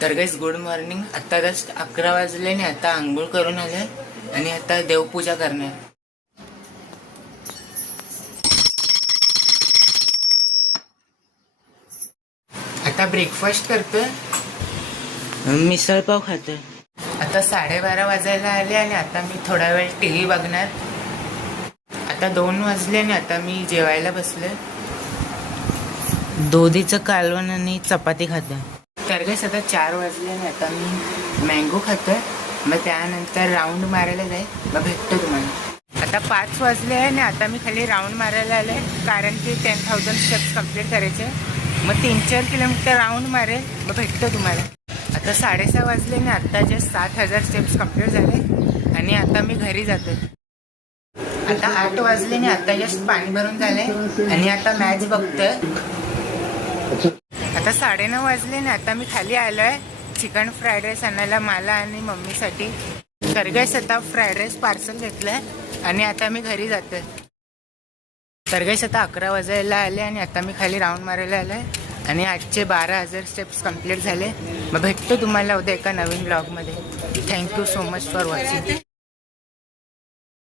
तर गाईस good morning. आता just 11 वाजले आणि आता आंघोळ करून आले आणि आता देवपूजा करणार. आता ब्रेकफास्ट करतोय, मिसळपाव खातोय. आता 12:30 वाजायला आले आणि आता मी थोडा वेळ टीव्ही बघणार. आता 2 वाजले आणि आता मी जेवायला बसले. दुधीचं कालवण आणि चपाती खातोय. तर गाईस आता 4 वाजले आणि आता मी मँगो खातोय. मग त्यानंतर राऊंड मारायला जाईल. मग भेटतो तुम्हाला. आता 5 वाजले आणि आता मी खाली राऊंड मारायला आले कारण की 10,000 स्टेप्स कंप्लीट करायचे. मग 3-4 किलोमीटर राऊंड मारेल. मग भेटतो तुम्हाला. आता 6:30 वाजले आणि आता जे 7,000 स्टेप्स कंप्लीट झाले आणि आता मी घरी जातोय. आता 8 वाजले आणि आता जस्ट पाणी भरून झालंय आणि आता मॅच बघतोय. आता 9:30 वाजले आणि आता मी खाली आलोय चिकन फ्राईड राईस आणायला मला आणि मम्मीसाठी. तर गाईस आता फ्राईड राईस पार्सल घेतलंय आणि आता मी घरी जातोय. तर गाईस आता 11 वाजायला आले आणि आता मी खाली राऊंड मारायला आलोय आणि आजचे 12,000 स्टेप्स कंप्लीट झाले. मग भेटतो तुम्हाला उद्या एका नवीन ब्लॉगमध्ये. Thank you so much for watching.